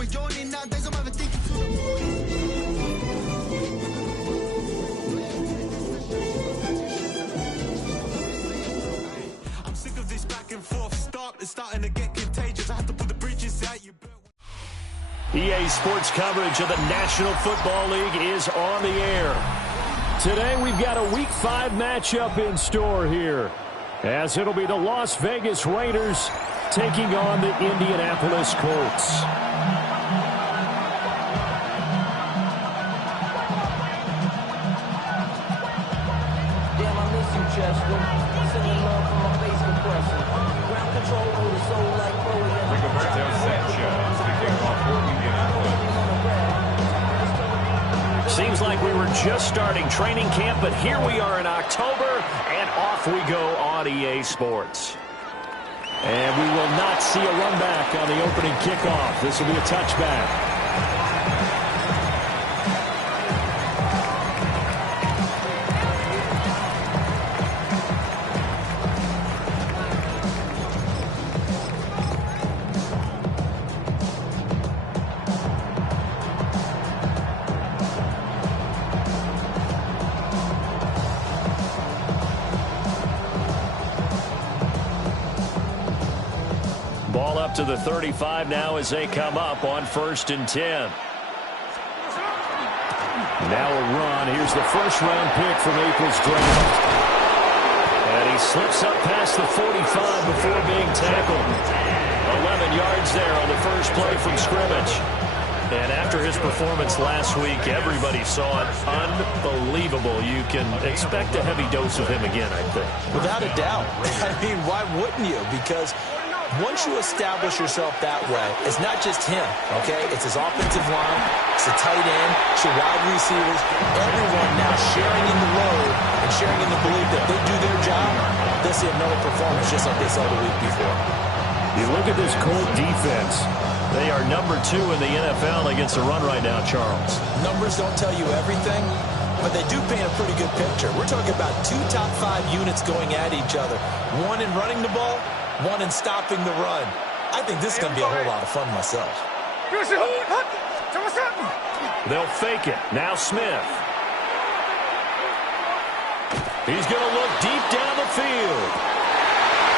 I'm sick of this back and forth start. It's starting to get contagious. I have to put the bridges out. EA Sports coverage of the National Football League is on the air. Today we've got a Week 5 matchup in store here, as it'll be the Las Vegas Raiders taking on the Indianapolis Colts. Damn, I miss you, Chester. Sending love from my face compressor. Ground control over the soul like pro again. Rigoberto Sanchez kicking off for Indianapolis. Seems like we were just starting training camp, but here we are in October, and off we go on EA Sports. And we will not see a run back on the opening kickoff. This will be a touchback. Ball up to the 35 now as they come up on 1st and 10. Now a run. Here's the first-round pick from April's draft. And he slips up past the 45 before being tackled. 11 yards there on the first play from scrimmage. And after his performance last week, everybody saw it. Unbelievable. You can expect a heavy dose of him again, I think. Without a doubt. I mean, why wouldn't you? Because once you establish yourself that way, it's not just him, okay? It's his offensive line, it's the tight end, it's your wide receivers, everyone now sharing in the load and sharing in the belief that they do their job, they'll see another performance just like they saw the week before. You look at this Colt defense. They are number 2 in the NFL against the run right now, Charles. Numbers don't tell you everything, but they do paint a pretty good picture. We're talking about 2 top 5 units going at each other. One in running the ball, one in stopping the run. I think this is going to be a whole lot of fun myself. They'll fake it. Now Smith. He's going to look deep down the field.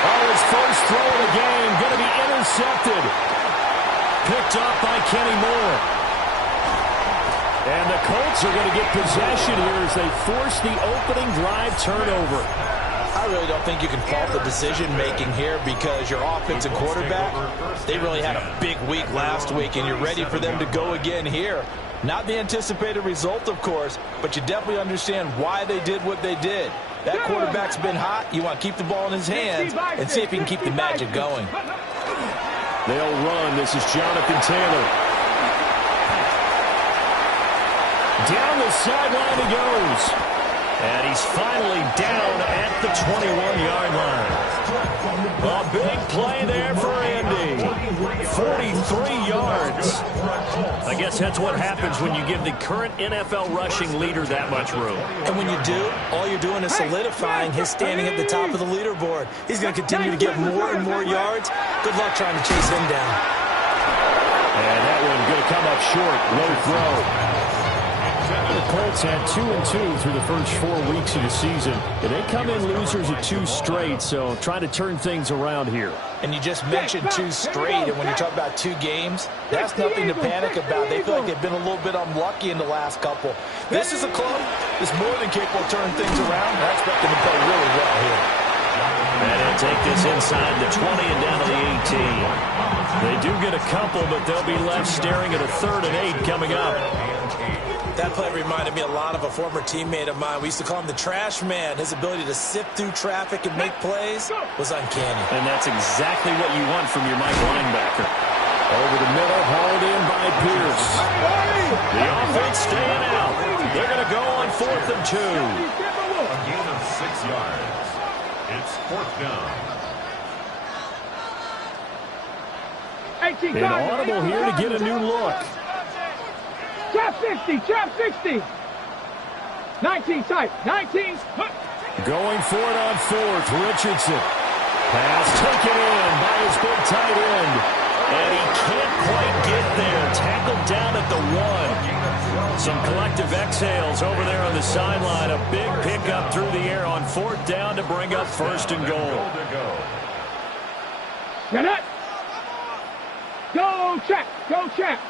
Oh, his first throw of the game going to be intercepted. Picked off by Kenny Moore. And the Colts are going to get possession here as they force the opening drive turnover. I really don't think you can fault the decision-making here because your offense and quarterback, they really had a big week last week, and you're ready for them to go again here. Not the anticipated result, of course, but you definitely understand why they did what they did. That quarterback's been hot. You want to keep the ball in his hands and see if he can keep the magic going. They'll run. This is Jonathan Taylor. Down the sideline he goes. And he's finally down at the 21-yard line. A big play there for Indy. 43 yards. I guess that's what happens when you give the current NFL rushing leader that much room. And when you do, all you're doing is solidifying his standing at the top of the leaderboard. He's going to continue to get more and more yards. Good luck trying to chase him down. And that one going to come up short. Low throw. The Colts had 2-2 through the first 4 weeks of the season. And they come in losers of 2 straight, so trying to turn things around here. And you just mentioned 2 straight, and when you talk about 2 games, that's nothing to panic about. They feel like they've been a little bit unlucky in the last couple. This is a club that's more than capable of turning things around. I expect them to play really well here. And they'll take this inside the 20 and down to the 18. They do get a couple, but they'll be left staring at a 3rd and 8 coming up. That play reminded me a lot of a former teammate of mine. We used to call him the trash man. His ability to sift through traffic and make plays was uncanny. And that's exactly what you want from your Mike linebacker. Over the middle, hauled in by Pierce. The offense staying out. They're going to go on 4th and 2. A gain of 6 yards. It's 4th down. An audible here to get a new look. Trap 60, trap 60. 19 tight, 19. Going for it on 4th, Richardson. Pass taken in by his big tight end. And he can't quite get there. Some collective exhales over there on the sideline. A big pickup through the air on 4th down to bring up 1st and goal. Get it. Go check. Go check.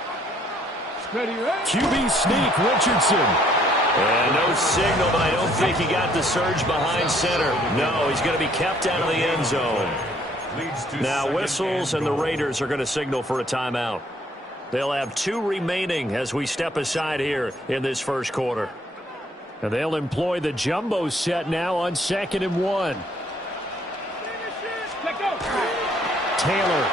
Ready, ready. QB sneak, Richardson. And no signal, but I don't think he got the surge behind center. No, he's going to be kept out of the end zone. Now whistles, and the Raiders are going to signal for a timeout. They'll have 2 remaining as we step aside here in this first quarter. And they'll employ the jumbo set now on 2nd and 1. Taylor.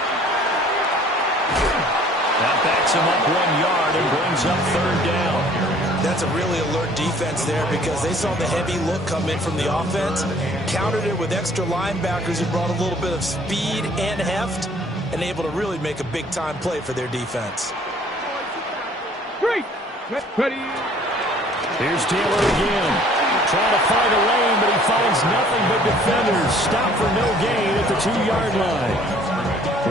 That backs him up 1 yard and brings up 3rd down. That's a really alert defense there because they saw the heavy look come in from the offense, countered it with extra linebackers who brought a little bit of speed and heft, and able to really make a big-time play for their defense. 3. Ready. Here's Taylor again. Trying to find a lane, but he finds nothing but defenders. Stop for no gain at the 2-yard line.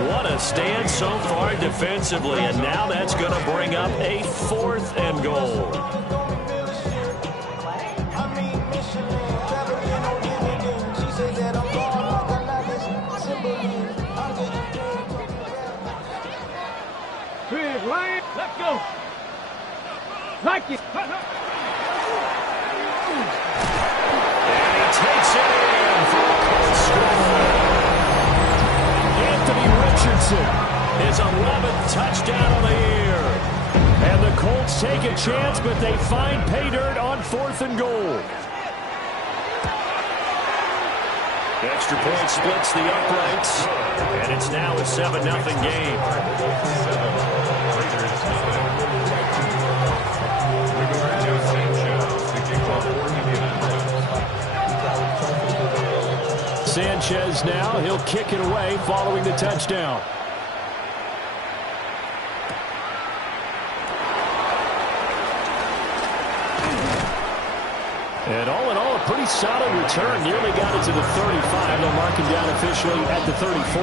What a stand so far defensively, and now that's going to bring up a 4th and goal. Big line. Let's go. Like it. And he takes it in for a Colts score. Anthony Richardson, his 11th touchdown of the year. And the Colts take a chance, but they find pay dirt on 4th and goal. Extra point splits the uprights, and it's now a 7-0 game. Sanchez now, he'll kick it away following the touchdown. And all in all, a pretty solid return. Nearly got it to the 35. They'll mark him down officially at the 34.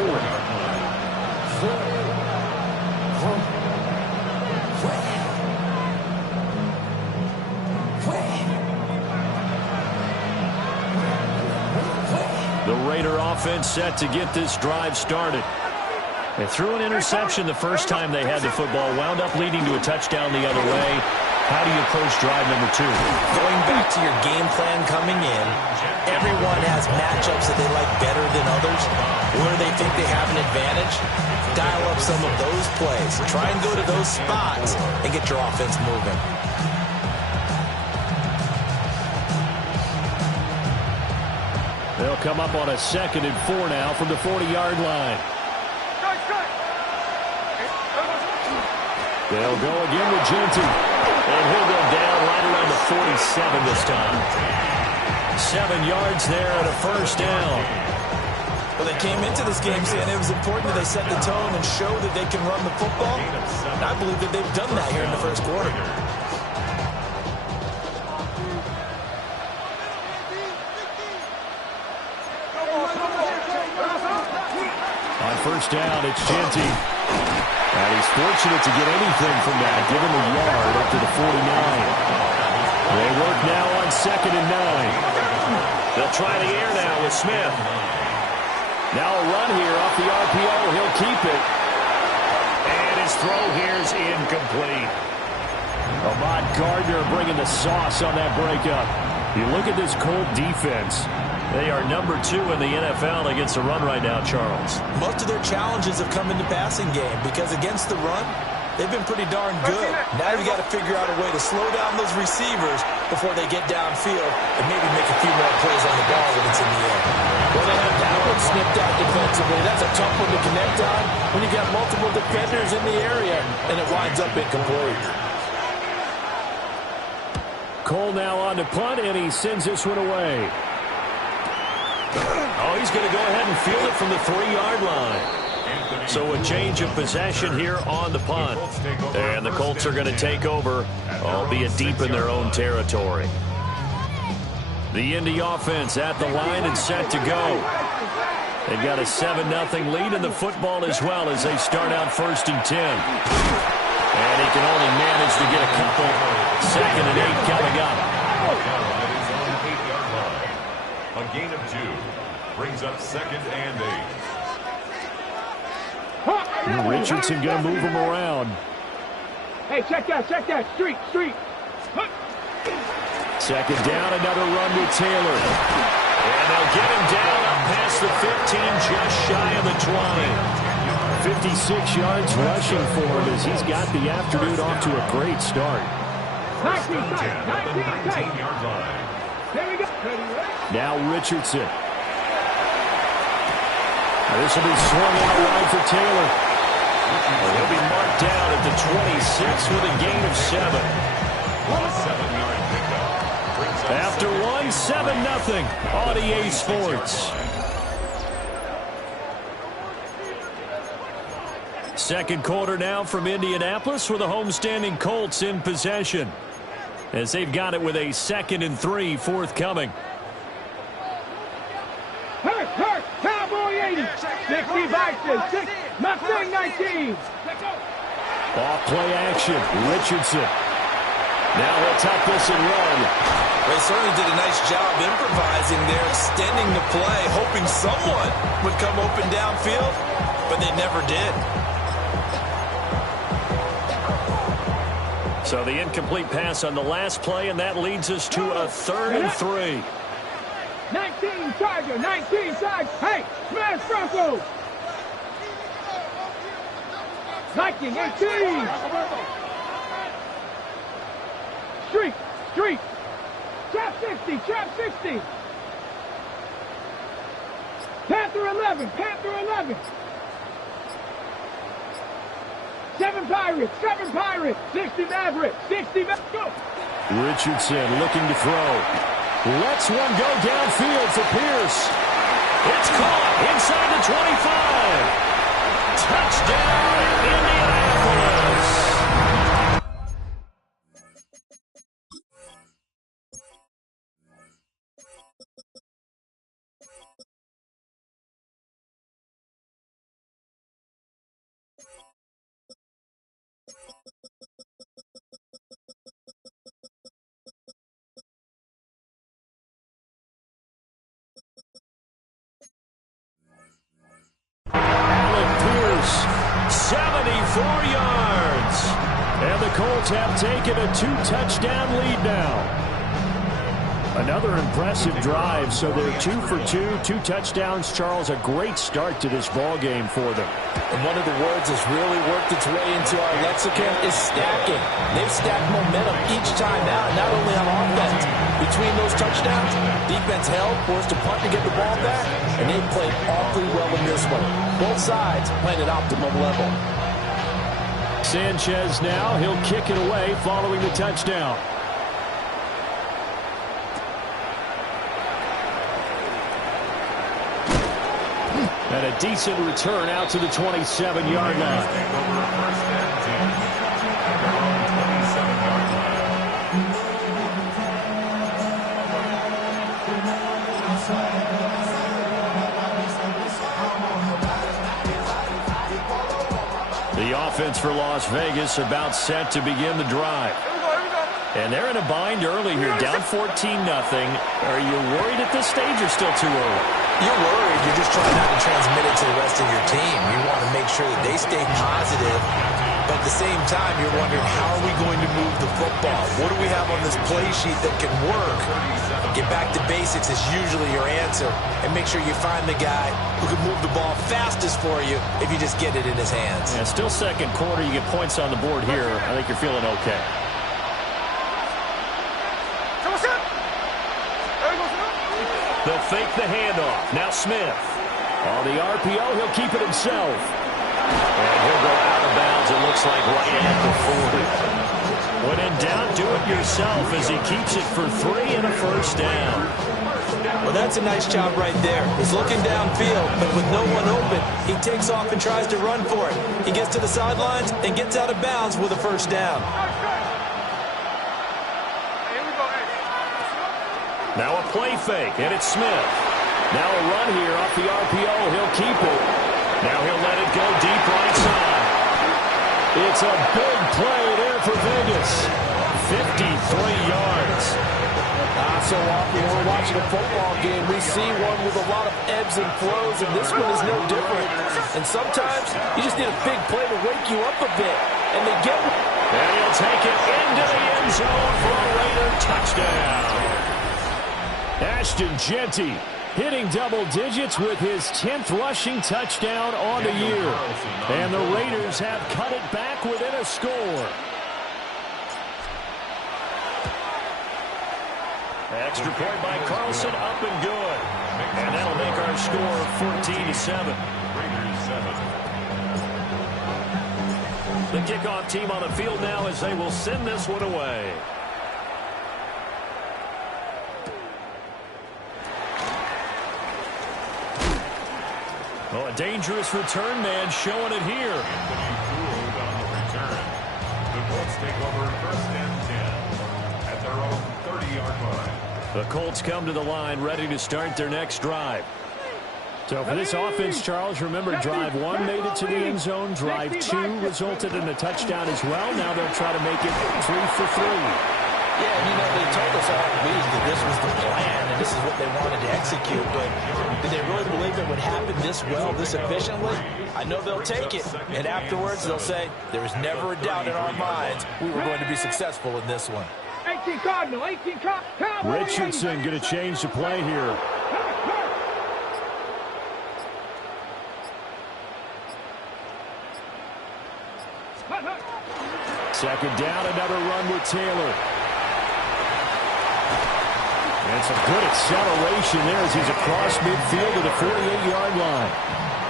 The Raider offense set to get this drive started. They threw an interception the first time they had the football, wound up leading to a touchdown the other way. How do you approach drive number 2? Going back to your game plan coming in, everyone has matchups that they like better than others. Where they think they have an advantage, dial up some of those plays. Try and go to those spots and get your offense moving. They'll come up on a 2nd and 4 now from the 40-yard line. They'll go again with Genty. And he'll go down right around the 47 this time. 7 yards there and a 1st down. Well, they came into this game saying it was important that they set the tone and show that they can run the football. And I believe that they've done that here in the first quarter. On 1st down, it's Genty. And he's fortunate to get anything from that, given the yard up to the 49. They work now on 2nd and 9. They'll try the air now with Smith. Now a run here off the RPO. He'll keep it. And his throw here is incomplete. Ahmad Gardner bringing the sauce on that breakup. You look at this Colt defense. They are number 2 in the NFL against the run right now, Charles. Most of their challenges have come in the passing game because against the run, they've been pretty darn good. Now you got to figure out a way to slow down those receivers before they get downfield and maybe make a few more plays on the ball when it's in the air. Well, they have that one snipped out defensively. That's a tough one to connect on when you got multiple defenders in the area and it winds up incomplete. Cole now on to punt, and he sends this one away. Oh, he's going to go ahead and field it from the 3-yard line. So a change of possession here on the punt. And the Colts are going to take over, albeit deep in their own territory. The Indy offense at the line and set to go. They've got a 7-0 lead in the football as well as they start out 1st and 10. And he can only manage to get a couple. 2nd and 8 coming up. A gain of 2 brings up 2nd and 8. Richardson going to move him around. Hey, check that. Street. 2nd down, another run with Taylor. And they'll get him down up past the 15, just shy of the 20. 56 yards rushing for him as he's got the afternoon off to a great start. 19 19-yard line. There we go. Now Richardson. Now this will be swung out wide for Taylor. He'll be marked down at the 26 with a gain of 7. A 7-yard pickup. After 1, 7-0 on EA Sports. Second quarter now from Indianapolis with the homestanding Colts in possession, as they've got it with a 2nd and 3 forthcoming. Hurt, Cowboy 80. 60 Vikings, 6, Mustang 19. Off play action, Richardson. Now he'll tuck this and run. They certainly did a nice job improvising there, extending the play, hoping someone would come open downfield, but they never did. So the incomplete pass on the last play, and that leads us to a 3rd and 3. 19 Charger, 19 Charger. Hey, smash Broncos. Viking 18. Street. Trap 60. Panther 11. 7 Pirates. 60 Mavericks. Go. Richardson looking to throw. Lets one go downfield for Pierce. It's caught inside the 25. Touchdown, Indianapolis. Alec Pierce, 74 yards. And the Colts have taken a 2-touchdown lead now. Another impressive drive, so they're 2 for 2, 2 touchdowns. Charles, a great start to this ball game for them. And one of the words that's really worked its way into our lexicon is stacking. They've stacked momentum each time out, not only on offense. Between those touchdowns, defense held, forced to punt to get the ball back, and they played awfully well in this one. Both sides playing at optimum level. Sanchez now, he'll kick it away following the touchdown. And a decent return out to the 27-yard line. The offense for Las Vegas about set to begin the drive. And they're in a bind early here, down 14-0. Are you worried at this stage or still too early? You're worried. You're just trying not to transmit it to the rest of your team. You want to make sure that they stay positive, but at the same time, you're wondering, how are we going to move the football? What do we have on this play sheet that can work? Get back to basics is usually your answer, and make sure you find the guy who can move the ball fastest for you if you just get it in his hands. Yeah, still second quarter. You get points on the board here. I think you're feeling okay. They'll fake the handoff. Now Smith. On the RPO, he'll keep it himself. And he'll go out of bounds, it looks like, right at the 40. When in doubt, do it yourself as he keeps it for 3 and a first down. Well, that's a nice job right there. He's looking downfield, but with no one open, he takes off and tries to run for it. He gets to the sidelines and gets out of bounds with a first down. Now a play fake, and it's Smith. Now a run here off the RPO. He'll keep it. Now he'll let it go deep right side. It's a big play there for Vegas. 53 yards. So often when we're watching a football game, we see one with a lot of ebbs and flows, and this one is no different. And sometimes you just need a big play to wake you up a bit. And they get one. And he'll take it into the end zone for a Raider touchdown. Ashton Jeanty hitting double digits with his 10th rushing touchdown on the year. And the Raiders have cut it back within a score. Extra point by Carlson, up and good. And that'll make our score 14-7. The kickoff team on the field now as they will send this one away. Oh, a dangerous return man showing it here. The Colts take over first and 10 at their own 30-yard line. The Colts come to the line ready to start their next drive. So for this offense, Charles, remember drive 1 made it to the end zone. Drive 2 resulted in a touchdown as well. Now they'll try to make it 3 for 3. Yeah, and you know, they told us all week that this was the plan and this is what they wanted to execute, but did they really believe it would happen this well, this efficiently? I know they'll take it, and afterwards they'll say, there was never a doubt in our minds we were going to be successful in this one. 18 Cardinal, 18 Cowboy. Richardson going to change the play here. Second down, another run with Taylor. And some good acceleration there as he's across midfield to the 48-yard line.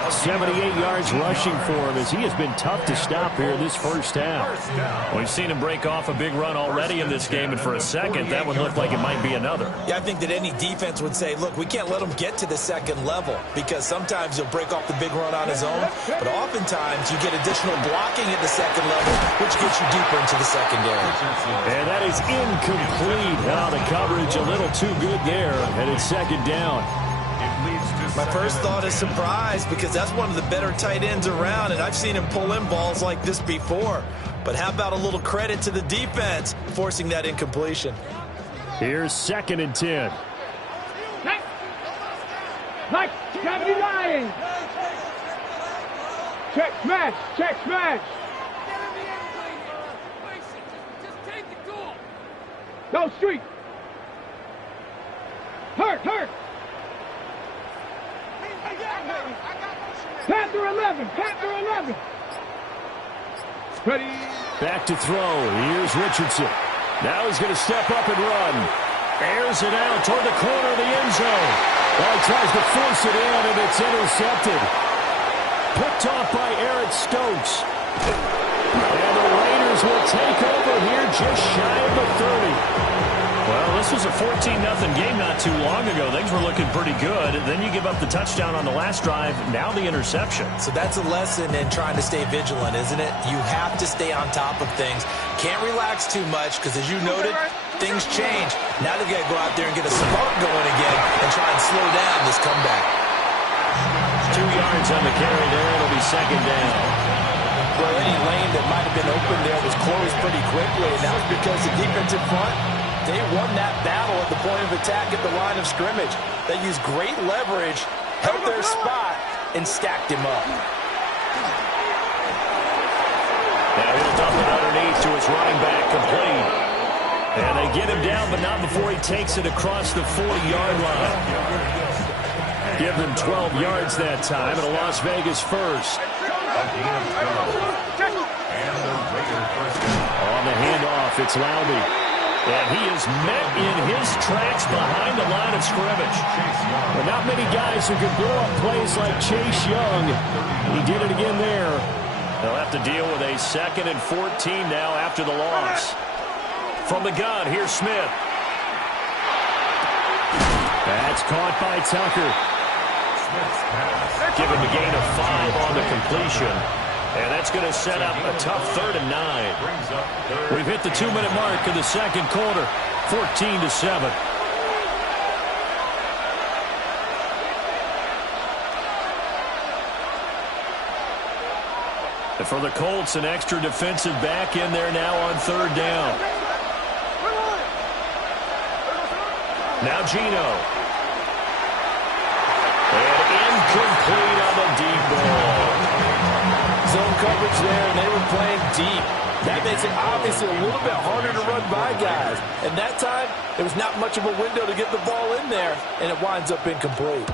78 yards rushing for him as he has been tough to stop here this first half. We've seen him break off a big run already in this game, and for a second, that would look like it might be another. Yeah, I think that any defense would say, look, we can't let him get to the second level because sometimes he'll break off the big run on his own, but oftentimes you get additional blocking at the second level, which gets you deeper into the secondary. And that is incomplete. Oh, the coverage a little too good there, and it's second down. My first thought is surprise because that's one of the better tight ends around, and I've seen him pull in balls like this before. But how about a little credit to the defense forcing that incompletion? Here's 2nd and 10. Like, gravity line. Check smash, check smash. Go street. Hurt. Panther 11. Ready. Back to throw. Here's Richardson. Now he's going to step up and run. Airs it out toward the corner of the end zone. He tries to force it in, and it's intercepted. Picked off by Eric Stokes. And the Raiders will take over here just shy of the 30. Well, this was a 14-0 game not too long ago. Things were looking pretty good. Then you give up the touchdown on the last drive. Now the interception. So that's a lesson in trying to stay vigilant, isn't it? You have to stay on top of things. Can't relax too much because, as you noted, things change. Now they've got to go out there and get a spark going again and try and slow down this comeback. 2 yards on the carry there. It'll be second down. Well, any lane that might have been open there was closed pretty quickly, and that was because the defensive front, they won that battle at the point of attack at the line of scrimmage. They used great leverage, held their spot, and stacked him up. Now he'll dump it underneath to his running back, complete. And they get him down, but not before he takes it across the 40-yard line. Give them 12 yards that time, and a Las Vegas first. On the handoff, it's Laube. And he is met in his tracks behind the line of scrimmage. But not many guys who can blow up plays like Chase Young. He did it again there. They'll have to deal with a 2nd and 14 now after the loss. From the gun, here's Smith. That's caught by Tucker. Give him a gain of 5 on the completion. And that's going to set up a tough 3rd and 9. We've hit the 2-minute mark of the second quarter, 14-7. And for the Colts, an extra defensive back in there now on third down. Now Geno. And incomplete on the deep ball. Zone coverage there, and they were playing deep. That makes it obviously a little bit harder to run by guys. And that time, there was not much of a window to get the ball in there, and it winds up incomplete.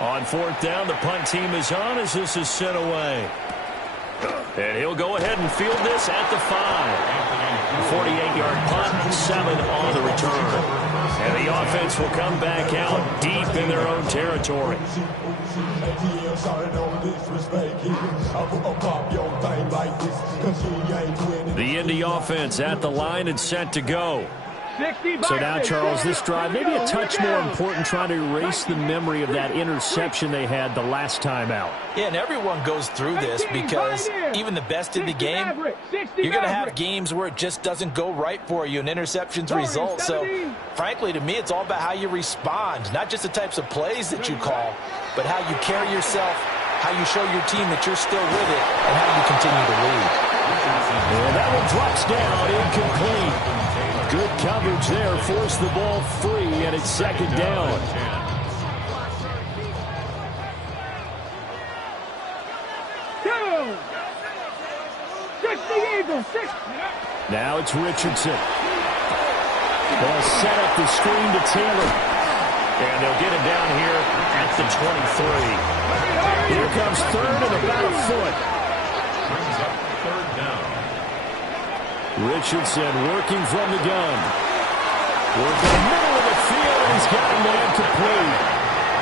On fourth down, the punt team is on as this is sent away. And he'll go ahead and field this at the 5. 48-yard punt, 7 on the return. And the offense will come back out deep in their own territory. The Indy offense at the line and set to go. So now, Charles, this drive maybe a touch more important, trying to erase the memory of that interception they had the last time out. Yeah, and everyone goes through this because even the best in the game, you're going to have games where it just doesn't go right for you and interceptions result. So, frankly, to me, it's all about how you respond, not just the types of plays that you call, but how you carry yourself, how you show your team that you're still with it, and how you continue to lead. And that one drops down, incomplete. Good coverage there, forced the ball free, and it's second down. Now it's Richardson. They'll set up the screen to Taylor. And they'll get him down here at the 23. Here comes third and about a foot. Brings up third down. Richardson working from the gun. Working the middle of the field, and he's got a man complete.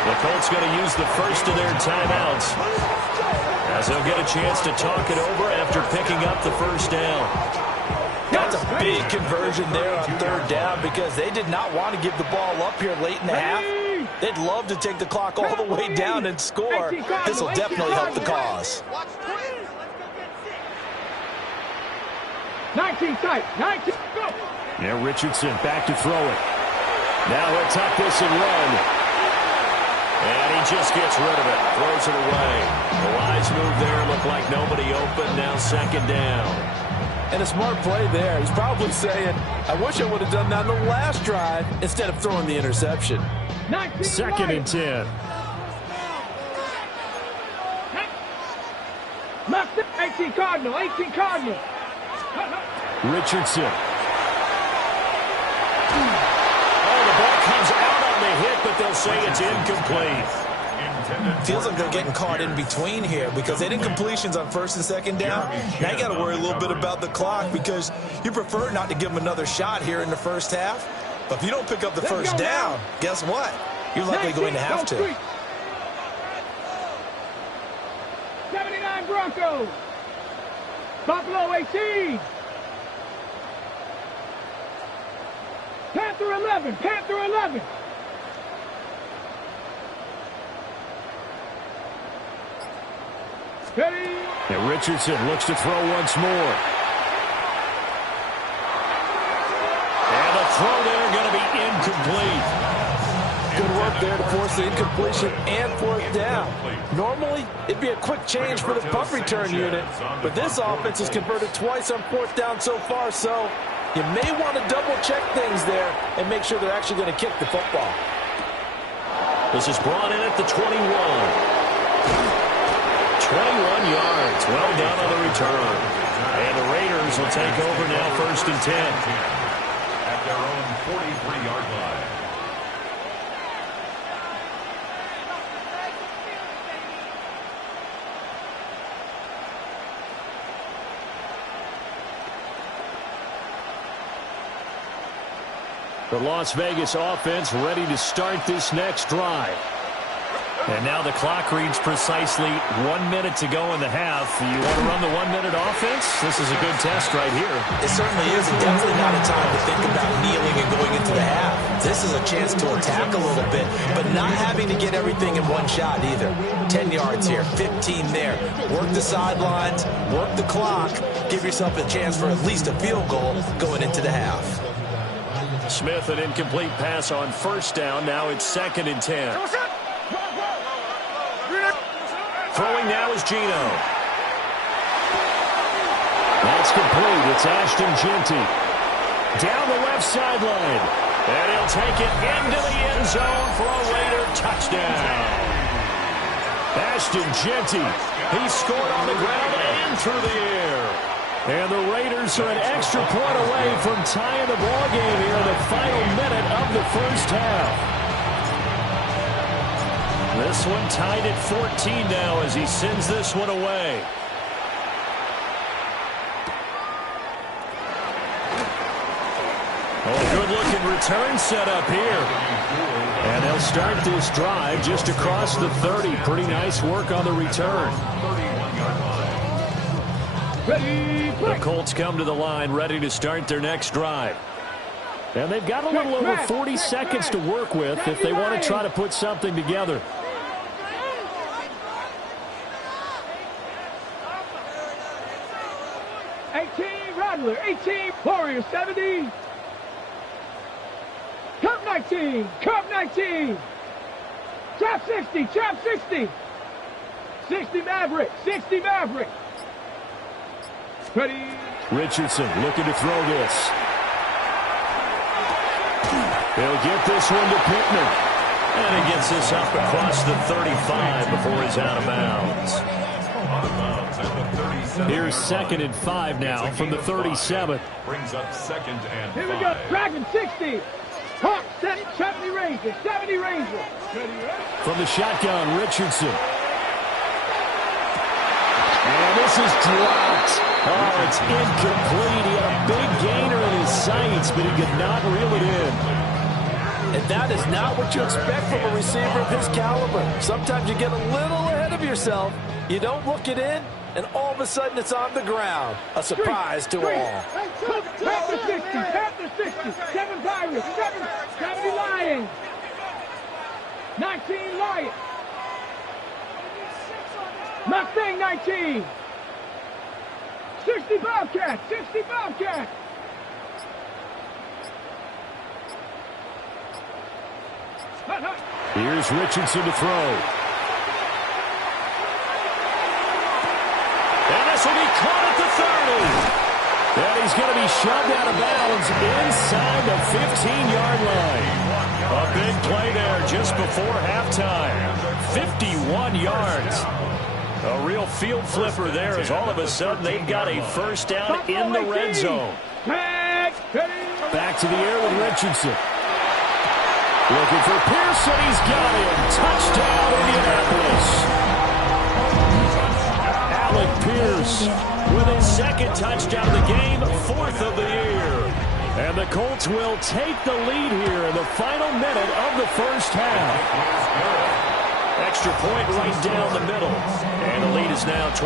The Colts going to use the first of their timeouts as they'll get a chance to talk it over after picking up the first down. That's a big conversion there on third down because they did not want to give the ball up here late in the half. They'd love to take the clock all the way down and score. This will definitely help the cause. 19 tight. 19. Go. Now Richardson back to throw it. Now he'll tuck this and run. And he just gets rid of it. Throws it away. The wise move there. Looked like nobody open. Now second down. And a smart play there. He's probably saying, I wish I would have done that on the last drive instead of throwing the interception. Second and 10. 18 Cardinal. 18 Cardinal. Richardson. Oh, the ball comes out on the hit, but they'll say it's incomplete. Feels like they're getting caught in between here because they did completions on first and second down. Now you got to worry a little bit about the clock because you prefer not to give them another shot here in the first half. But if you don't pick up the first down, guess what? You're likely going to have to. 79 Broncos. Buffalo 18. Panther 11. Panther 11. Ready. And Richardson looks to throw once more. And the throw there going to be incomplete. Good work there to force the incompletion and fourth down. Normally, it'd be a quick change for the punt return unit, but this offense has converted twice on fourth down so far, so you may want to double-check things there and make sure they're actually going to kick the football. This is brought in at the 21. 21 yards. Well done on the return. And the Raiders will take over now, first and 10. At their own 43-yard line. The Las Vegas offense ready to start this next drive. And now the clock reads precisely 1 minute to go in the half. You want to run the 1 minute offense? This is a good test right here. It certainly is, and definitely not a time to think about kneeling and going into the half. This is a chance to attack a little bit, but not having to get everything in one shot either. 10 yards here, 15 there. Work the sidelines, work the clock, give yourself a chance for at least a field goal going into the half. Smith, an incomplete pass on first down. Now it's second and 10. Throwing now is Geno. That's complete. It's Ashton Jeanty. Down the left sideline. And he'll take it into the end zone for a Raider touchdown. Ashton Jeanty. He scored on the ground and through the air. And the Raiders are an extra point away from tying the ball game here in the final minute of the first half. This one tied at 14 now as he sends this one away. Oh, good-looking return set up here. And they'll start this drive just across the 30. Pretty nice work on the return. The Colts come to the line ready to start their next drive. And they've got a little over 40 seconds to work with if they want to try to put something together. Rattler, 18, Warriors, 70. Cup 19, Cup 19. Trap 60, Trap 60. 60 Maverick, 60 Maverick. Ready. Richardson looking to throw this. He'll get this one to Pittman. And he gets this up across the 35 before he's out of bounds. Here's 2nd and 5 now from the 37. Brings up 2nd and 5. Here we go. Dragon 60. Hawk 70 Ranger. 70 Ranger. From the shotgun, Richardson. And this is dropped. Oh, it's incomplete. He had a big gainer in his sights, but he could not reel it in. And that is not what you expect from a receiver of his caliber. Sometimes you get a little ahead of yourself. You don't look it in, and all of a sudden it's on the ground. A surprise to all. Panther 60, Panther 60, 7 Pirates, 70 Lions, 19 Lions, Mustang 19, 60 Bobcat, 60 Bobcat. Here's Richardson to throw. And this will be caught at the 30. And he's going to be shoved out of bounds inside the 15-yard line. A big play there just before halftime. 51 yards. A real field flipper there as all of a sudden they've got a first down in the red zone. Back to the air with Richardson. Looking for Pearson. He's got him. Touchdown, Indianapolis. Alec Pierce with his 2nd touchdown of the game, 4th of the year. And the Colts will take the lead here in the final minute of the first half. Extra point right down the middle. And the lead is now 21-14.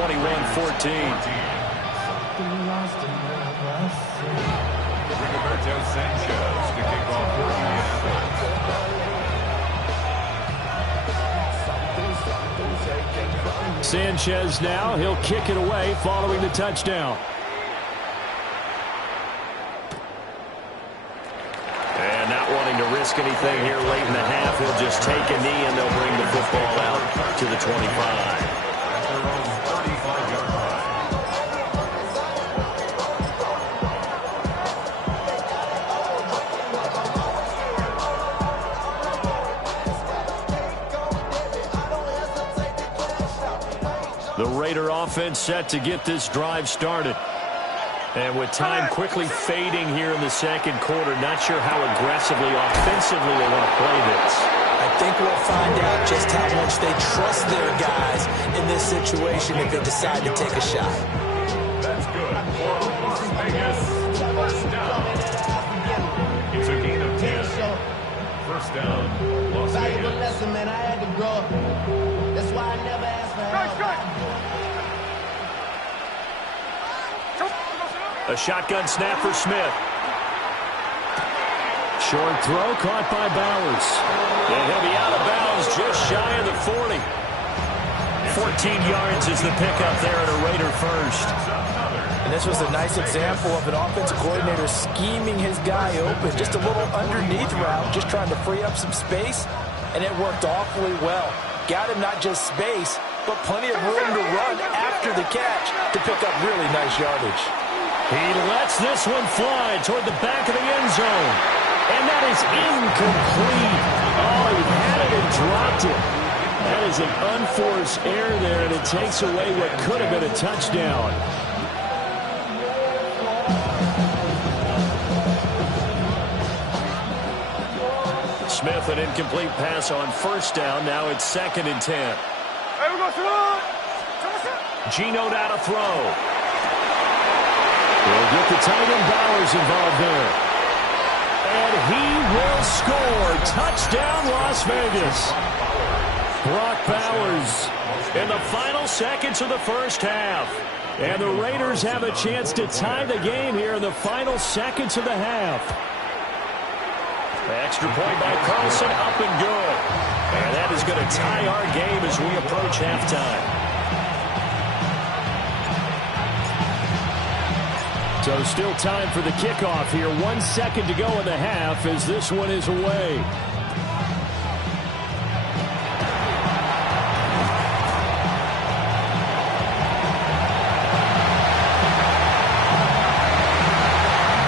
Rigoberto Sanchez to kick off for Indianapolis. Sanchez now, he'll kick it away following the touchdown. And not wanting to risk anything here late in the half, he'll just take a knee and they'll bring the football out to the 25. The Raider offense set to get this drive started. And with time quickly fading here in the second quarter, not sure how aggressively, offensively they want to play this. I think we'll find out just how much they trust their guys in this situation if they decide to take a shot. That's good for Las Vegas. First down. It's a gain of 10. First down, Las Vegas. Lesson, man. I had to grow up. That's why I never asked for help. A shotgun snap for Smith. Short throw caught by Bowers. And he'll be out of bounds just shy of the 40. 14 yards is the pickup there at a Raider first. And this was a nice example of an offensive coordinator scheming his guy open. Just a little underneath route, just trying to free up some space. And it worked awfully well. Got him not just space, but plenty of room to run after the catch to pick up really nice yardage. He lets this one fly toward the back of the end zone. And that is incomplete. Oh, he had it and dropped it. That is an unforced error there, and it takes away what could have been a touchdown. Smith, an incomplete pass on first down. Now it's 2nd and 10. Geno now to throw. We'll get the tight end Bowers involved there. And he will score. Touchdown, Las Vegas. Brock Bowers in the final seconds of the first half. And the Raiders have a chance to tie the game here in the final seconds of the half. Extra point by Carlson, up and good. And that is going to tie our game as we approach halftime. So still time for the kickoff here. 1 second to go in the half as this one is away.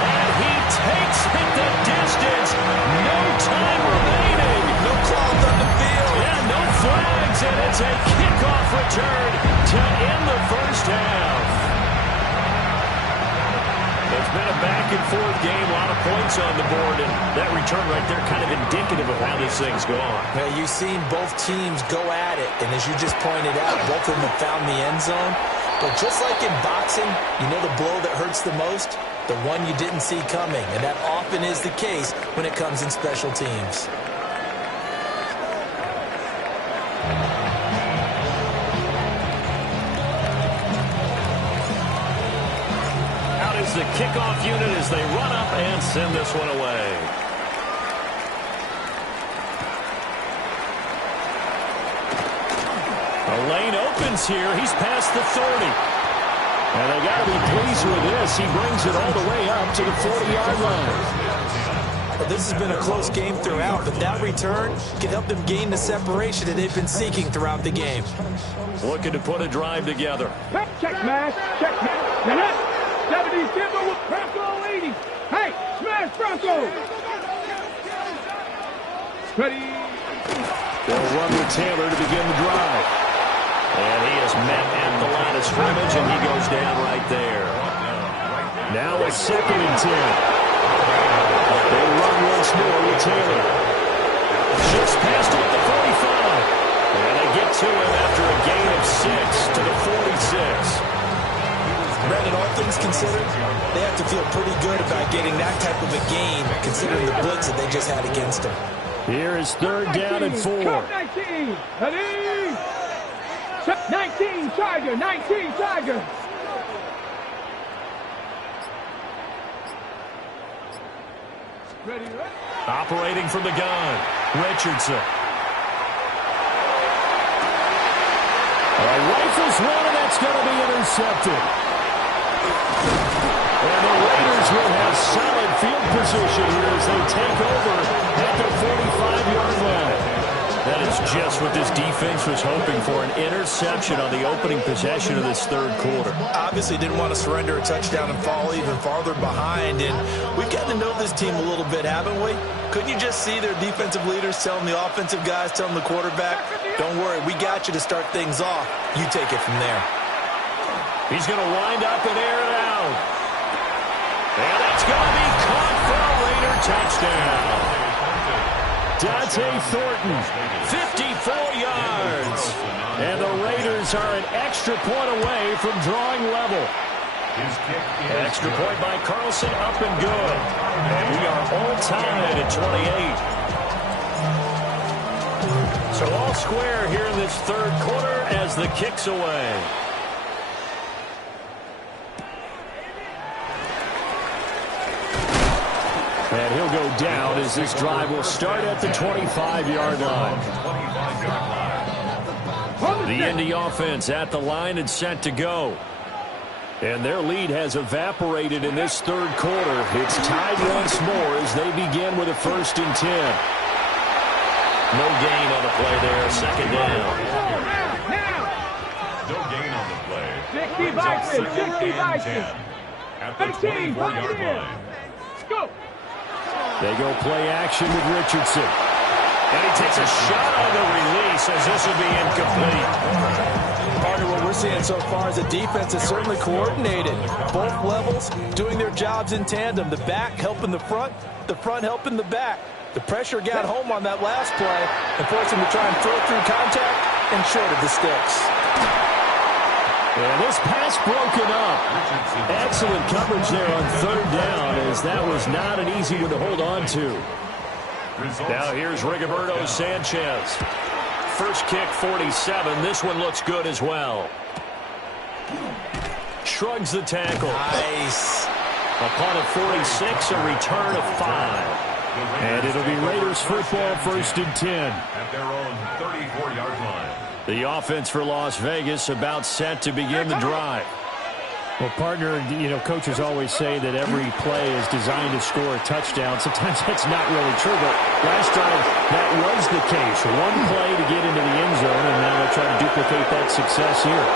And he takes it the distance. No time remaining. No clogs on the field. Yeah, no flags, and it's a kickoff return to end the first half. It's been a back-and-forth game, a lot of points on the board, and that return right there kind of indicative of how this thing's gone. Yeah, you've seen both teams go at it, and as you just pointed out, both of them have found the end zone. But just like in boxing, you know the blow that hurts the most? The one you didn't see coming, and that often is the case when it comes in special teams. The kickoff unit as they run up and send this one away. The lane opens here. He's past the 30. And they got to be pleased with this. He brings it all the way up to the 40-yard line. Well, this has been a close game throughout, but that return can help them gain the separation that they've been seeking throughout the game. Looking to put a drive together. Check smash. Check smash. 70s Denver with Bronco 80. Hey, smash Bronco. Ready. They'll run with Taylor to begin the drive. And he is met at the line of scrimmage, and he goes down right there. Now it's 2nd and 10. They run once more with Taylor. Just past up the 45. And they get to him after a gain of 6 to the 46. Brandon, all things considered, they have to feel pretty good about getting that type of a gain, considering the blitz that they just had against them. Here is 3rd down and 4. 19. Ready. 19, Tiger. 19, Tiger. Ready. Operating from the gun, Richardson. Rifles one, and that's going to be intercepted. And the Raiders will have solid field position here as they take over at the 45-yard line. That is just what this defense was hoping for, an interception on the opening possession of this 3rd quarter. Obviously didn't want to surrender a touchdown and fall even farther behind, and we've gotten to know this team a little bit, haven't we? Couldn't you just see their defensive leaders telling the offensive guys, telling the quarterback, don't worry, we got you to start things off. You take it from there. He's going to wind up and air it out. And that's going to be caught for a Raider touchdown. Dante Thornton, 54 yards. And the Raiders are an extra point away from drawing level. Extra point by Carlson, up and good. And we are all tied at 28. So all square here in this 3rd quarter as the kick's away. And he'll go down as this drive will start at the 25-yard line. The Indy offense at the line and set to go. And their lead has evaporated in this 3rd quarter. It's tied once more as they begin with a 1st and 10. No gain on the play there. 2nd down. No gain on the play. 60 Vikings. 60 Vikings. at the 24-yard line. Go. They go play action with Richardson. And he takes a shot on the release as this will be incomplete. Part of what we're seeing so far is the defense is certainly coordinated. Both levels doing their jobs in tandem. The back helping the front helping the back. The pressure got home on that last play and forced him to try and throw through contact and short of the sticks. And this pass broken up. Excellent coverage there on third down, as that was not an easy one to hold on to. Now here's Rigoberto Sanchez. First kick, 47. This one looks good as well. Shrugs the tackle. Nice. Upon a 46, a return of 5. And it'll be Raiders football, 1st and 10. At their own 34-yard line. The offense for Las Vegas about set to begin the drive. Well, partner, coaches always say that every play is designed to score a touchdown. Sometimes that's not really true, but last drive that was the case. One play to get into the end zone, and now they'll try to duplicate that success here.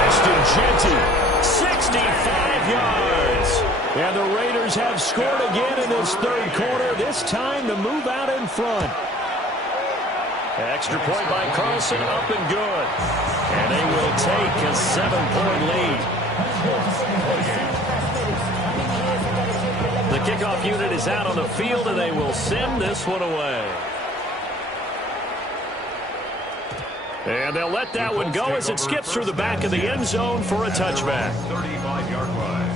Ashton Jeanty, 65 yards. And the Raiders have scored again in this third quarter, this time to move out in front. Extra point by Carlson, up and good. And they will take a 7-point lead. The kickoff unit is out on the field, and they will send this one away. And they'll let that one go as it skips through the back of the end zone for a touchback. 35-yard line.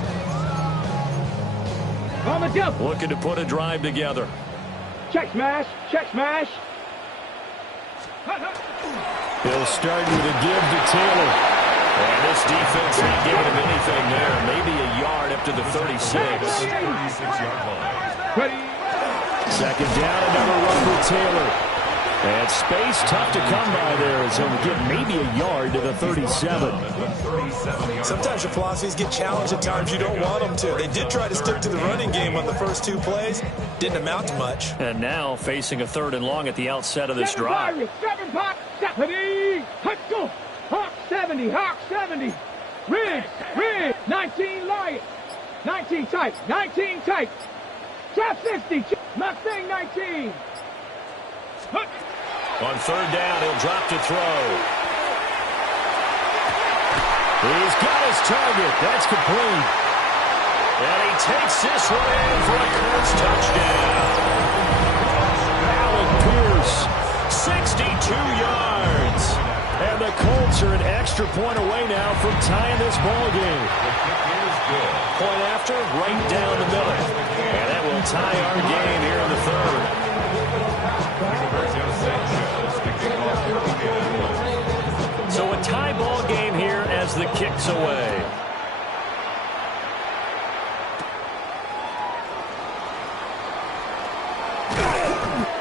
On the jump. Looking to put a drive together. Check smash. Check smash. He'll start with a give to Taylor. And this defense ain't giving him anything there. Maybe a yard up to the 36. 36-yard line. Ready. Second down, another run for Taylor. And space tough to come by there as he'll get maybe a yard to the 37. Sometimes your philosophies get challenged at times you don't want them to. They did try to stick to the running game on the first 2 plays. Didn't amount to much. And now facing a 3rd and long at the outset of this drive. 7 pop, 70. Hut go. Hawk 70. Hawk 70. Ridge. 19 Lion. 19 tight. 19 tight. Trap 60. Mustang 19. Hut. On 3rd down, he'll drop to throw. He's got his target. That's complete. And he takes this one in for a Colts touchdown. Alec Pierce, 62 yards. and the Colts are an extra point away now from tying this ball game. Point after, right down the middle. And that will tie our game here in the 3rd. So a tie ball game here as the kick's away.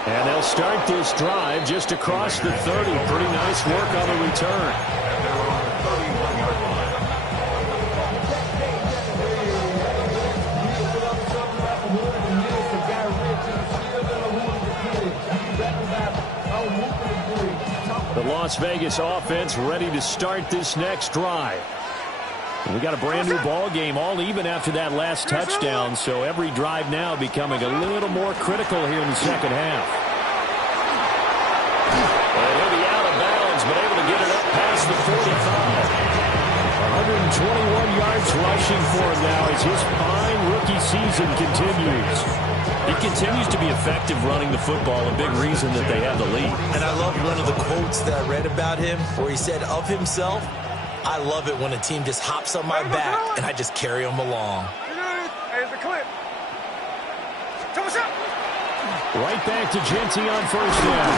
And they'll start this drive just across the 30. Pretty nice work on the return. The Las Vegas offense ready to start this next drive. And we got a brand new ball game, all even after that last touchdown, so every drive now becoming a little more critical here in the second half. And he'll be out of bounds, but able to get it up past the 45. 121 yards rushing for him now as his fine rookie season continues. He continues to be effective running the football, a big reason that they have the lead. And I love one of the quotes that I read about him where he said of himself, I love it when a team just hops on my back and I just carry them along. There's the clip. Right back to Jeanty on first down.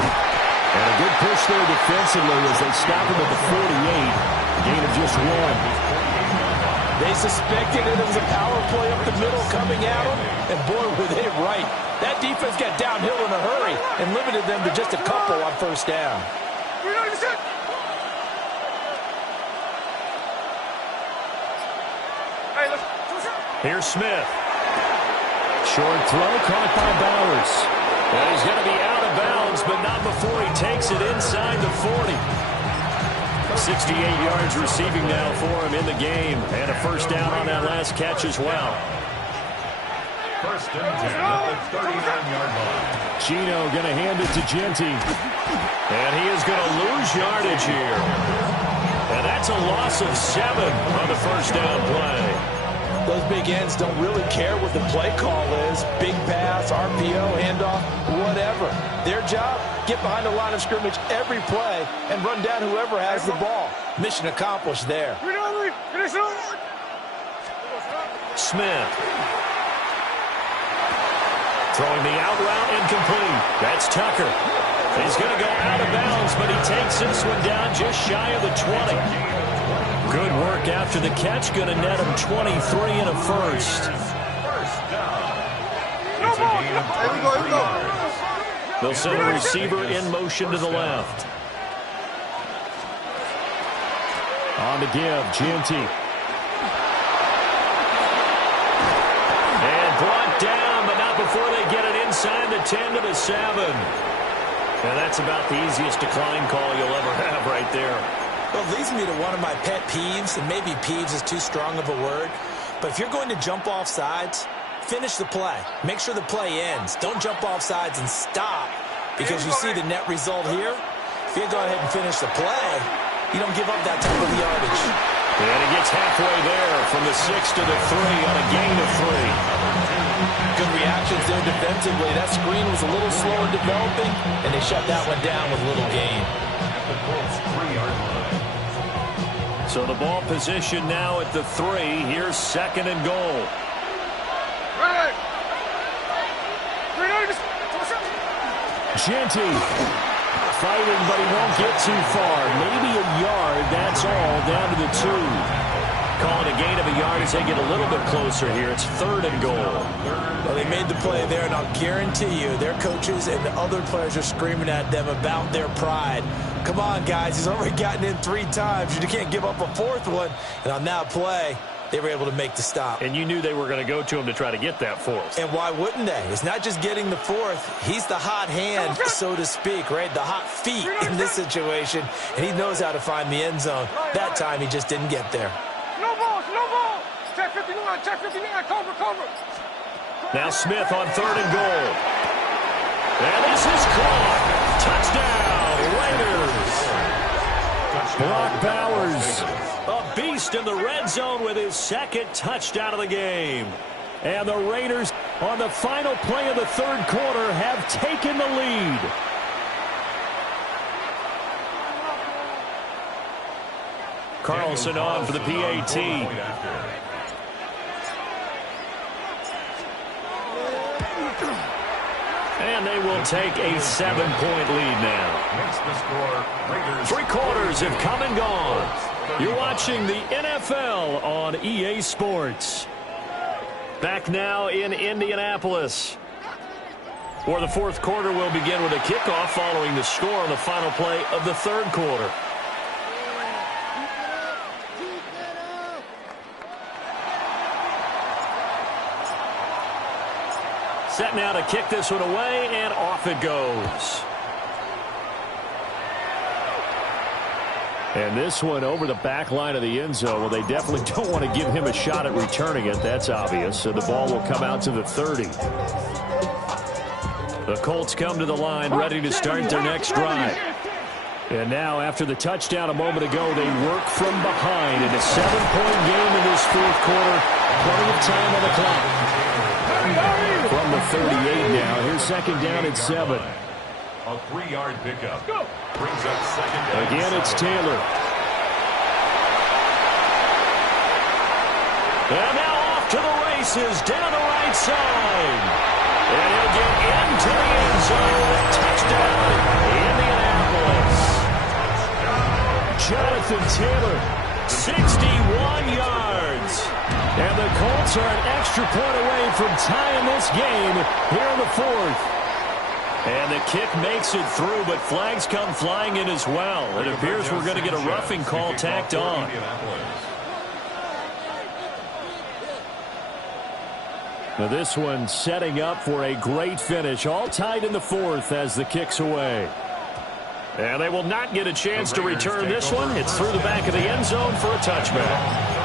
And a good push there defensively as they stop him at the 48. Gain of just 1. They suspected it was a power play up the middle coming at them, and boy, were they right. That defense got downhill in a hurry and limited them to just a couple on first down. Here's Smith. Short throw caught by Bowers. And he's going to be out of bounds, but not before he takes it inside the 40. 68 yards receiving now for him in the game. And a first down on that last catch as well. First and 10 at the 39-yard line. Gino going to hand it to Genty. And he is going to lose yardage here. And that's a loss of 7 on the first down play. Those big ends don't really care what the play call is. Big pass, RPO, handoff, whatever. Their job, get behind the line of scrimmage every play and run down whoever has the ball. Mission accomplished there. Smith. Throwing the out route incomplete. That's Tucker. He's going to go out of bounds, but he takes this one down just shy of the 20. Good work after the catch. Going to net him 23 and a first. First down. It's a gain of 23 yards. They'll send a receiver in motion to the left. On the give, Genty. And brought down, but not before they get it inside the 10 to the 7. And that's about the easiest decline call you'll ever have right there. Well, it leads me to one of my pet peeves, and maybe peeves is too strong of a word, but if you're going to jump off sides, finish the play. Make sure the play ends. Don't jump off sides and stop, because you see the net result here. If you go ahead and finish the play, you don't give up that type of yardage. And he gets halfway there from the 6 to the 3 on a gain of 3. Good reactions there defensively. That screen was a little slow in developing, and they shut that one down with little gain. At the close 3-yard line. So the ball position now at the 3. Here's second and goal. Genty fighting, but he won't get too far. Maybe a yard, that's all, down to the 2. Calling a gain of a yard as they get a little bit closer here. It's third and goal. Well, they made the play there, and I'll guarantee you their coaches and the other players are screaming at them about their pride. Come on, guys. He's already gotten in 3 times. You can't give up a 4th one. And on that play, they were able to make the stop. And you knew they were going to go to him to try to get that 4th. And why wouldn't they? It's not just getting the 4th. He's the hot hand, so to speak, right? The hot feet in this situation. And he knows how to find the end zone. That time, he just didn't get there. No ball, no ball. Check 59, cover. Now Smith on third and goal. And this is caught. Touchdown, Raiders. Brock Bowers, a beast in the red zone with his second touchdown of the game. And the Raiders, on the final play of the third quarter, have taken the lead. Carlson on for the PAT. And they will take a 7-point lead now. 3 quarters have come and gone. You're watching the NFL on EA Sports. Back now in Indianapolis, where the fourth quarter will begin with a kickoff following the score on the final play of the third quarter. Set now to kick this one away, and off it goes. And this one over the back line of the end zone. Well, they definitely don't want to give him a shot at returning it. That's obvious. So the ball will come out to the 30. The Colts come to the line, ready to start their next drive. And now, after the touchdown a moment ago, they work from behind in a 7-point game in this fourth quarter. Plenty of time on the clock. From the 38 now, here's second down at 7. A 3-yard pickup. Brings up second down. Again, it's Taylor. And now off to the races, down the right side. And he'll get into the end zone. Touchdown, Indianapolis. Jonathan Taylor, 61 yards. And the Colts are an extra point away from tying this game here in the fourth. And the kick makes it through, but flags come flying in as well. It appears we're going to get a roughing call tacked on. Now this one setting up for a great finish. All tied in the fourth as the kick's away. And they will not get a chance to return this one. It's through the back of the end zone for a touchback.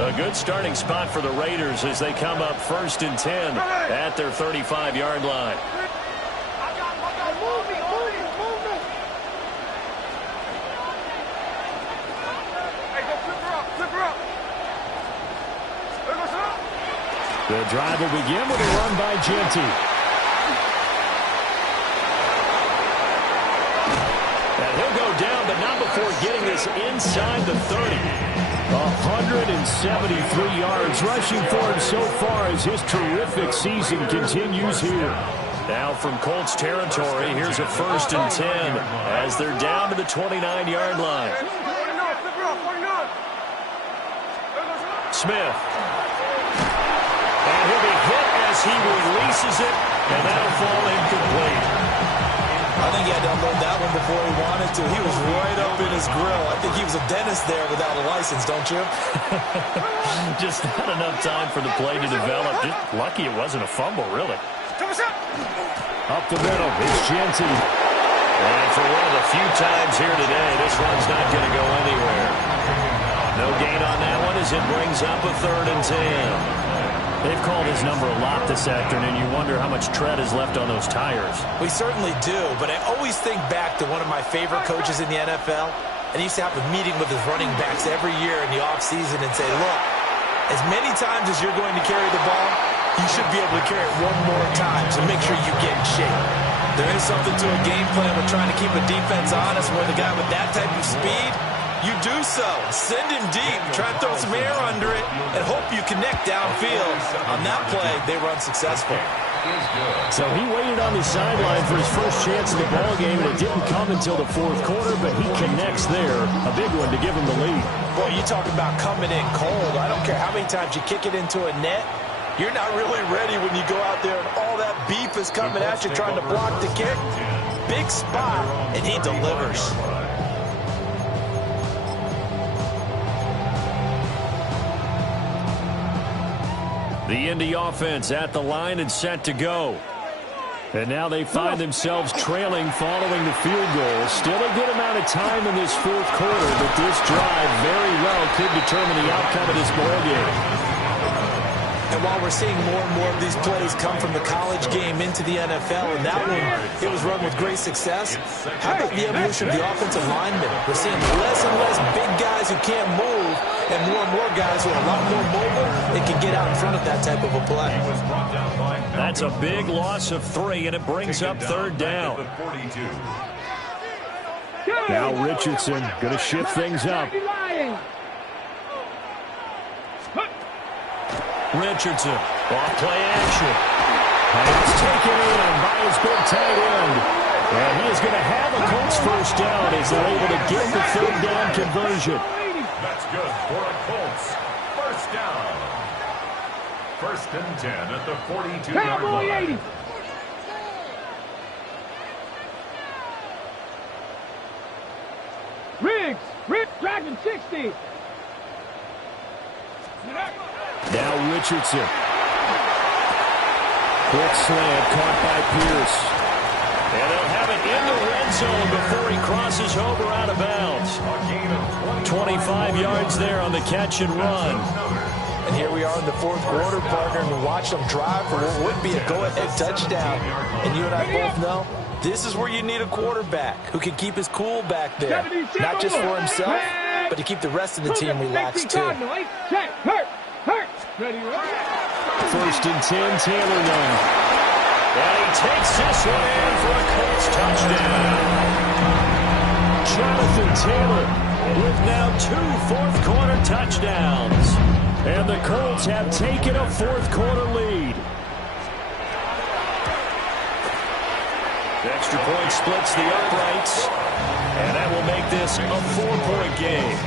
A good starting spot for the Raiders as they come up 1st and 10 at their 35-yard line. The drive will begin with a run by Jeanty. And he'll go down, but not before getting this inside the 30. 173 yards rushing for him so far as his terrific season continues here. Now from Colts territory, here's a 1st and 10 as they're down to the 29-yard line. Smith. And he'll be hit as he releases it, and that'll fall incomplete. I think he had to unload that one before he wanted to. He was right up in his grill. I think he was a dentist there without a license, don't you? Just not enough time for the play to develop. Just lucky it wasn't a fumble, really. Up the middle, it's Jeanty. And for one of the few times here today, this one's not going to go anywhere. No gain on that one as it brings up a 3rd and 10. They've called his number a lot this afternoon. You wonder how much tread is left on those tires. We certainly do, but I always think back to one of my favorite coaches in the NFL, and he used to have a meeting with his running backs every year in the offseason and say, look, as many times as you're going to carry the ball, you should be able to carry it one more time, so make sure you get in shape. There is something to a game plan with trying to keep a defense honest where the guy with that type of speed, you do so. Send him deep, try and throw some air under it, and hope you connect downfield. On that play, they were unsuccessful. So he waited on the sideline for his first chance in the ballgame, and it didn't come until the 4th quarter, but he connects there. A big one to give him the lead. Boy, you talk about coming in cold. I don't care how many times you kick it into a net. You're not really ready when you go out there and all that beef is coming at you trying to block the kick. Big spot, and he delivers. The Indy offense at the line and set to go. And now they find themselves trailing following the field goal. Still a good amount of time in this 4th quarter, but this drive very well could determine the outcome of this ballgame. And while we're seeing more and more of these plays come from the college game into the NFL, and that one, it was run with great success, how about the evolution of the offensive linemen? We're seeing less and less big guys who can't move, and more guys who are a lot more mobile and can get out in front of that type of a play. That's a big loss of 3, and it brings up 3rd down. Now Richardson going to shift things up. Richardson, off play action. And it's taken in by his big tight end. And he is going to have a Colts first down as they're able to get the 3rd down conversion. That's good for a Colts. First down. 1st and 10 at the 42-yard line. 80. Riggs, dragging 60. Now Richardson. Quick slant caught by Pierce. And they'll have it in the red zone before he crosses over out of bounds. 25 yards there on the catch and run. And here we are in the 4th quarter, partner, and we watch them drive for what would be a go-ahead touchdown. And you and I both know this is where you need a quarterback who can keep his cool back there. Not just for himself, but to keep the rest of the team relaxed, too. First and 10, Taylor now. And he takes this one in for a Colts touchdown. Jonathan Taylor with now 2 fourth-quarter touchdowns. And the Colts have taken a 4th quarter lead. The extra point splits the uprights. And that will make this a 4-point game.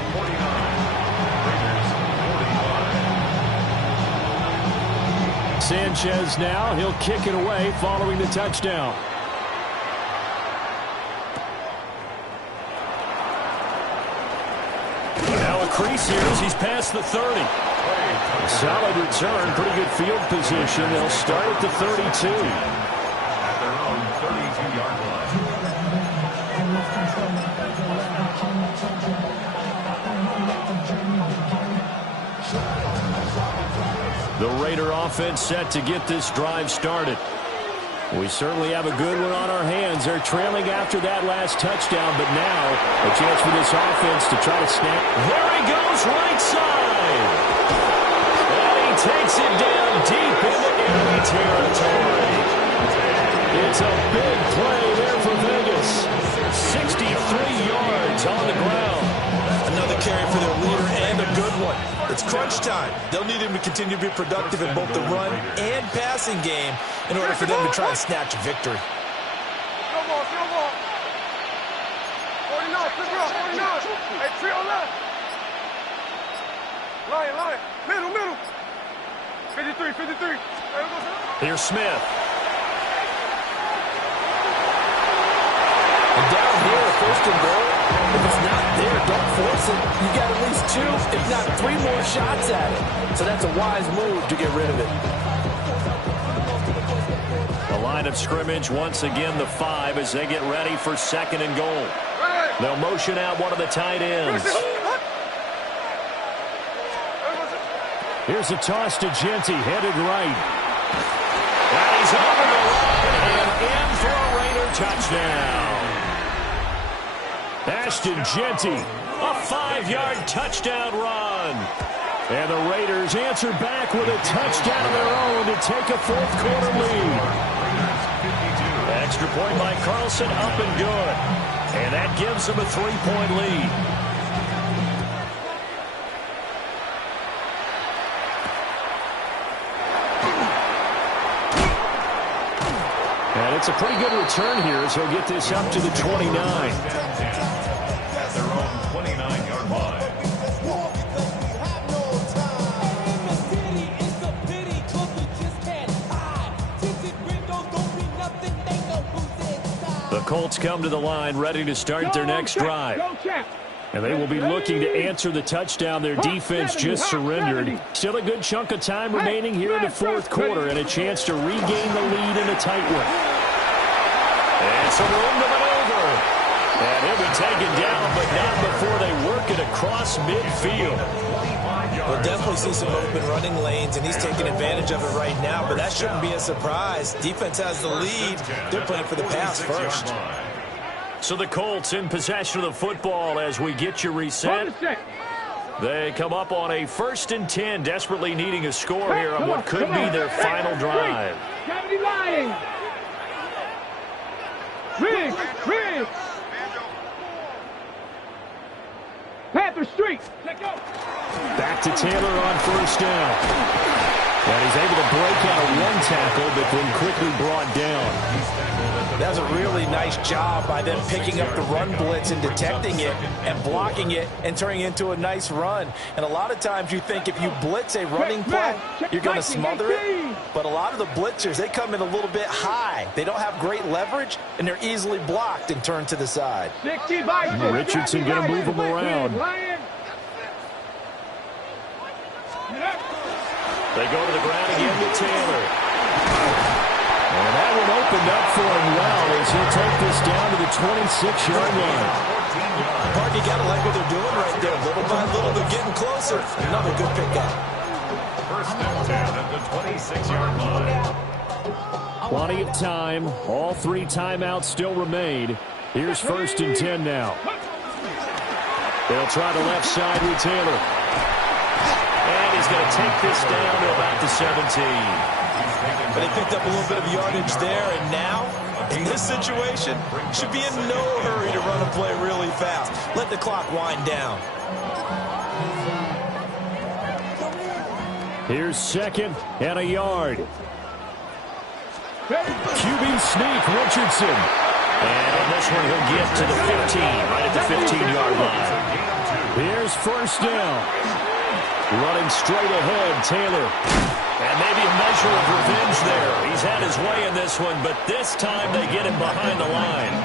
Sanchez now, he'll kick it away following the touchdown. Now a crease here as he's past the 30. Solid return, pretty good field position. They'll start at the 32. At their own 32-yard line. The Raider offense set to get this drive started. We certainly have a good one on our hands. They're trailing after that last touchdown, but now a chance for this offense to try to snap. There he goes, right side. And he takes it down deep into enemy territory. It's a big play there for Vegas. 63 yards on the ground. Another carry for their leader and a good one. It's crunch time. They'll need him to continue to be productive in both the run and passing game in order for them to try and snatch a victory. Go ball, go ball. 49, flip it up, 49. Hey, three on left. Lion. Middle. 53. Here's Smith. And down here, first and goal, if it's not there, don't force it. You got at least 2, if not 3 more shots at it. So that's a wise move to get rid of it. The line of scrimmage, once again, the 5 as they get ready for second and goal. They'll motion out one of the tight ends. Here's a toss to Genty, headed right. And he's over the line and in for a Raider touchdown. Ashton Genty, a 5-yard touchdown run. And the Raiders answer back with a touchdown of their own to take a fourth-quarter lead. Extra point by Carlson, up and good. And that gives them a 3-point lead. And it's a pretty good return here as he'll get this up to the 29. At their own 29-yard line. The Colts come to the line ready to start their next drive. And they will be looking to answer the touchdown their defense just surrendered. Still a good chunk of time remaining here in the fourth quarter and a chance to regain the lead in a tight one. And some room to maneuver. And he'll be taken down, but not before they work it across midfield. We'll definitely see some open running lanes, and he's taking advantage of it right now, but that shouldn't be a surprise. Defense has the lead. They're playing for the pass first. So the Colts in possession of the football as we get you reset. They come up on a 1st and 10, desperately needing a score here on what could be their final drive. Riggs. Panther Street. Back to Taylor on 1st down. And he's able to break out of one tackle, but then quickly brought down. That was a really nice job by them picking up the run blitz and detecting it and blocking it and turning it into a nice run. And a lot of times you think if you blitz a running play, you're going to smother it. But a lot of the blitzers, they come in a little bit high. They don't have great leverage, and they're easily blocked and turned to the side. Richardson going to move them around. They go to the ground again with Taylor. And that one opened up for him well as he'll take this down to the 26-yard line. Park, you got to like what they're doing right there. Little by little, they're getting closer. Another good pickup. 1st and 10 at the 26-yard line. Plenty of time. All 3 timeouts still remain. Here's 1st and 10 now. They'll try the left side with Taylor. And he's going to take this down to about the 17. But they picked up a little bit of yardage there, and now, in this situation, should be in no hurry to run a play really fast. Let the clock wind down. Here's 2nd and a yard. QB sneak, Richardson. And on this one, he'll get to the 15, right at the 15-yard line. Here's 1st down. Running straight ahead, Taylor. And maybe a measure of revenge there. He's had his way in this one, but this time they get him behind the line.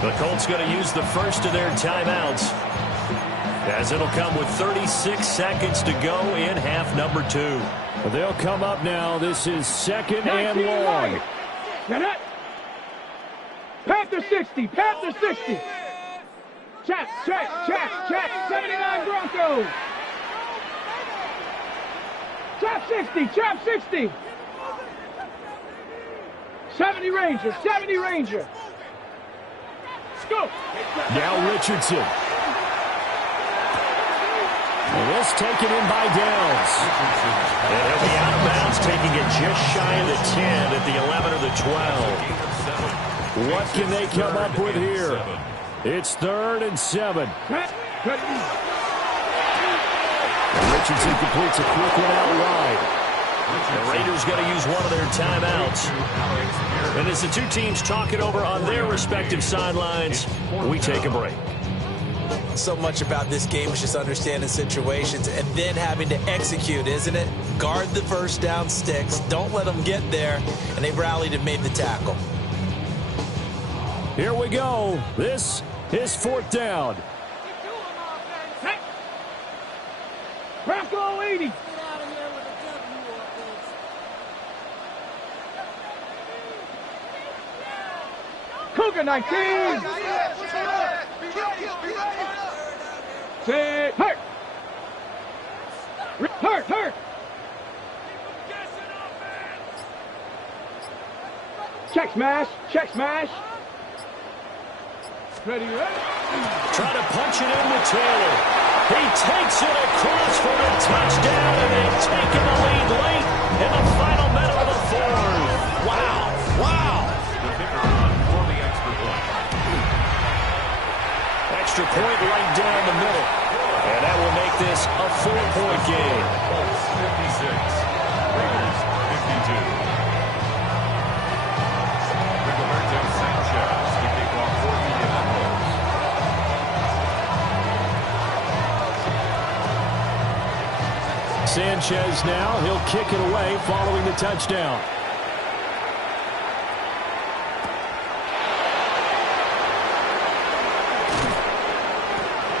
The Colts going to use the first of their timeouts. as it'll come with 36 seconds to go in half number 2. They'll come up now. This is second and long. Get it. Panther 60. Panther 60. Check. 79 Broncos. Chap 60. Chap 60. 70 Ranger. 70 Ranger. Go. Now Richardson. And this taken in by Downs. And he'll be out of bounds, taking it just shy of the 10 at the 11 or the 12. What can they come up with here? It's 3rd and 7. Richardson completes a quick one out wide. The Raiders going to use one of their timeouts. And as the two teams talk it over on their respective sidelines, we take a break. So much about this game is just understanding situations and then having to execute, isn't it? Guard the first down sticks. Don't let them get there. And they rallied and made the tackle. Here we go. This is 4th down. Bronco 80. Cougar 19. Hurt. Check smash. Ready. Try to punch it in with Taylor. He takes it across for a touchdown, and they've taken the lead late in the final minute of the 4th. Wow. The kicker on for the extra point. Extra point right down the middle. And that will make this a 4-point game. Colts 56, Raiders 52. Rigoberto Sanchez to kick off for the Indianapolis. Sanchez now. He'll kick it away following the touchdown.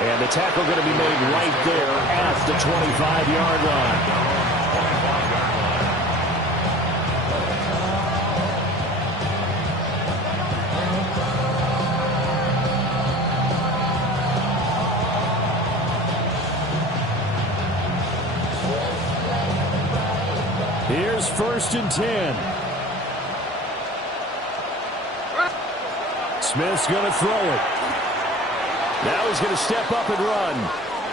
And the tackle going to be made right there at the 25-yard line. Here's 1st and 10. Smith's going to throw it. Now he's going to step up and run.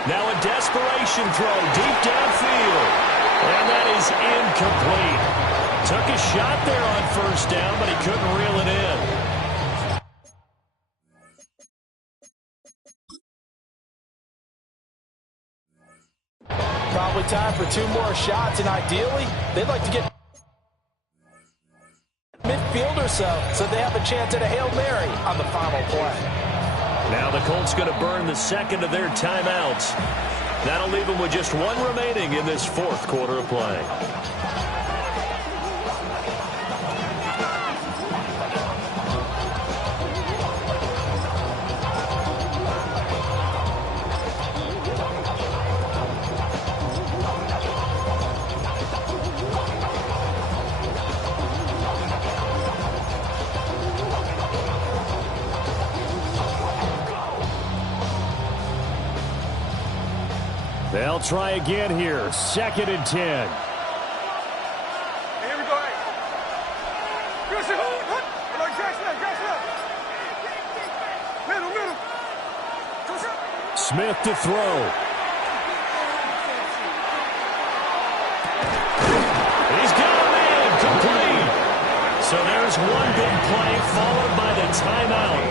Now a desperation throw deep downfield. And that is incomplete. Took a shot there on 1st down, but he couldn't reel it in. Probably time for 2 more shots, and ideally, they'd like to get midfield or so they have a chance at a Hail Mary on the final play. Now the Colts going to burn the second of their timeouts. That'll leave them with just 1 remaining in this 4th quarter of play. They'll try again here. 2nd and 10. Here we go. Smith to throw. He's got a man complete. So there's one big play followed by the timeout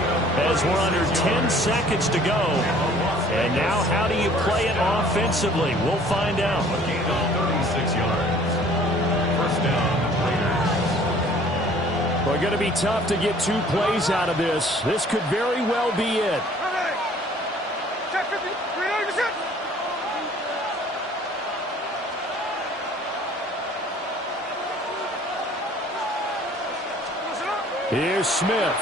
as we're under 10 seconds to go. And now how do you play it offensively? We'll find out. A gain of 36 yards. 1st down, Raiders. Well, going to be tough to get 2 plays out of this. This could very well be it. Here's Smith.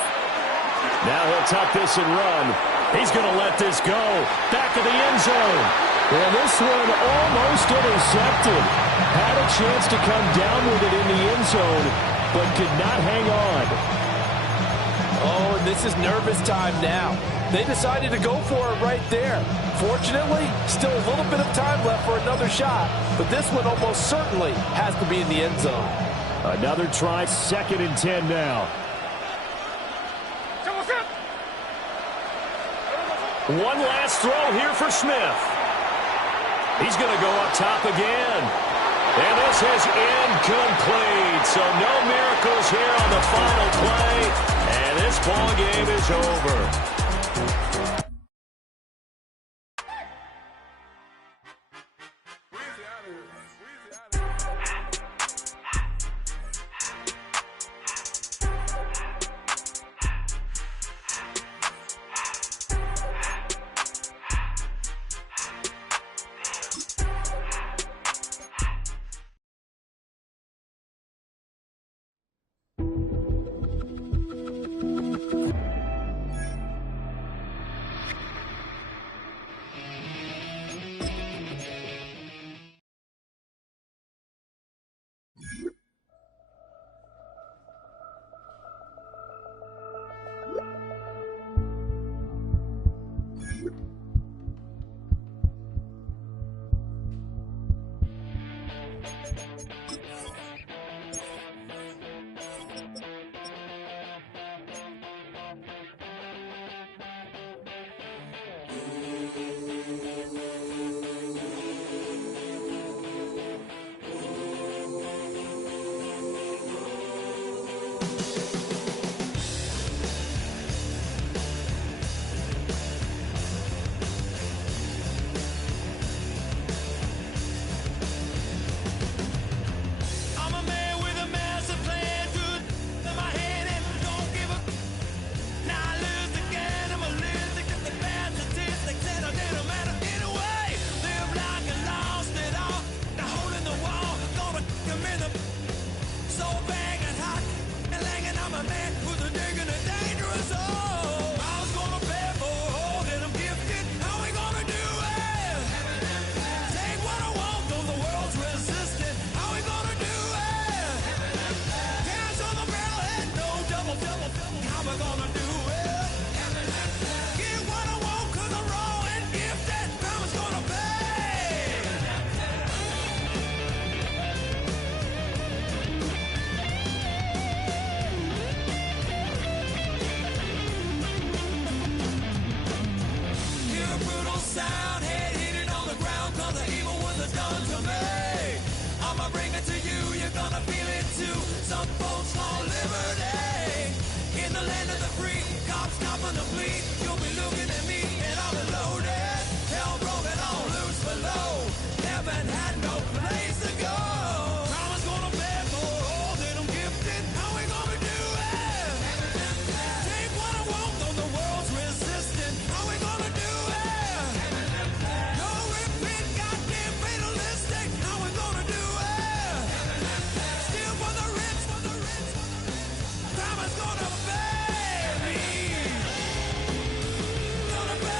Now he'll tuck this and run. He's going to let this go. Back of the end zone. And this one almost intercepted. Had a chance to come down with it in the end zone, but could not hang on. Oh, and this is nervous time now. They decided to go for it right there. Fortunately, still a little bit of time left for another shot, but this one almost certainly has to be in the end zone. Another try, 2nd and 10 now. One last throw here for Smith. He's going to go up top again. And this is incomplete. So no miracles here on the final play. And this ball game is over.